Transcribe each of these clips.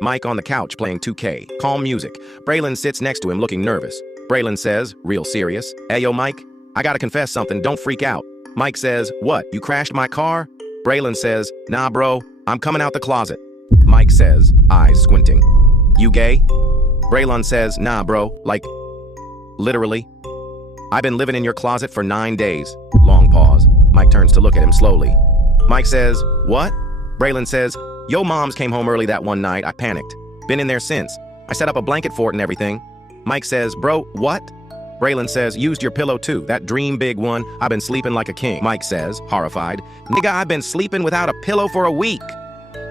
Mike on the couch playing 2K. Calm music. Braylon sits next to him looking nervous. Braylon says, real serious, "Ayo, Mike, I gotta confess something, don't freak out." Mike says, "What, you crashed my car?" Braylon says, "Nah, bro, I'm coming out the closet." Mike says, eyes squinting, "You gay?" Braylon says, "Nah, bro, like, literally. I've been living in your closet for 9 days." Long pause. Mike turns to look at him slowly. Mike says, "What?" Braylon says, "Yo mom's came home early that one night. I panicked. Been in there since. I set up a blanket fort and everything." Mike says, "Bro, what?" Braylon says, "Used your pillow too, that dream big one. I've been sleeping like a king." Mike says, horrified, "Nigga, I've been sleeping without a pillow for a week."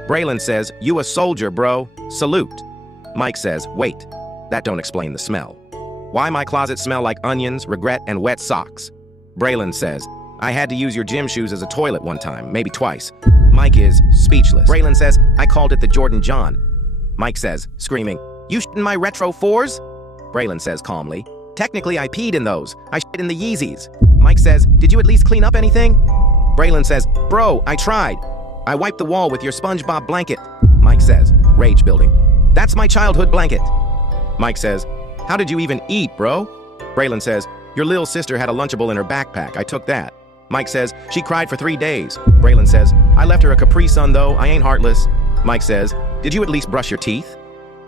Braylon says, "You a soldier, bro. Salute." Mike says, "Wait, that don't explain the smell. Why my closet smell like onions, regret, and wet socks?" Braylon says, "I had to use your gym shoes as a toilet one time, maybe twice." Mike is speechless. Braylon says, "I called it the Jordan John." Mike says, screaming, "You shit in my Retro 4s?" Braylon says calmly, "Technically I peed in those. I shit in the Yeezys." Mike says, "Did you at least clean up anything?" Braylon says, "Bro, I tried. I wiped the wall with your SpongeBob blanket." Mike says, rage building, "That's my childhood blanket." Mike says, "How did you even eat, bro?" Braylon says, "Your little sister had a Lunchable in her backpack. I took that." Mike says, "She cried for 3 days." Braylon says, "I left her a Capri Sun though. I ain't heartless." Mike says, "Did you at least brush your teeth?"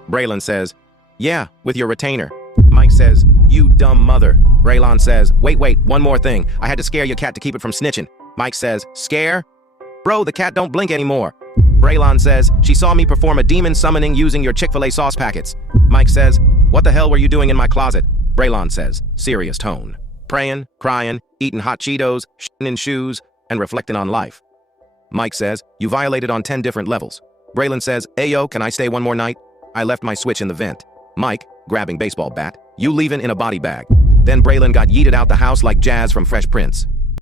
Braylon says, "Yeah, with your retainer." Mike says, "You dumb mother." Braylon says, Wait, one more thing. I had to scare your cat to keep it from snitching." Mike says, "Scare? Bro, the cat don't blink anymore." Braylon says, "She saw me perform a demon summoning using your Chick-fil-A sauce packets." Mike says, "What the hell were you doing in my closet?" Braylon says, serious tone, "Praying, crying, eating hot Cheetos, shitting in shoes, and reflecting on life." Mike says, "You violated on 10 different levels." Braylon says, "Ayo, can I stay one more night? I left my Switch in the vent." Mike, grabbing baseball bat, "You leaving in a body bag." Then Braylon got yeeted out the house like Jazz from Fresh Prince.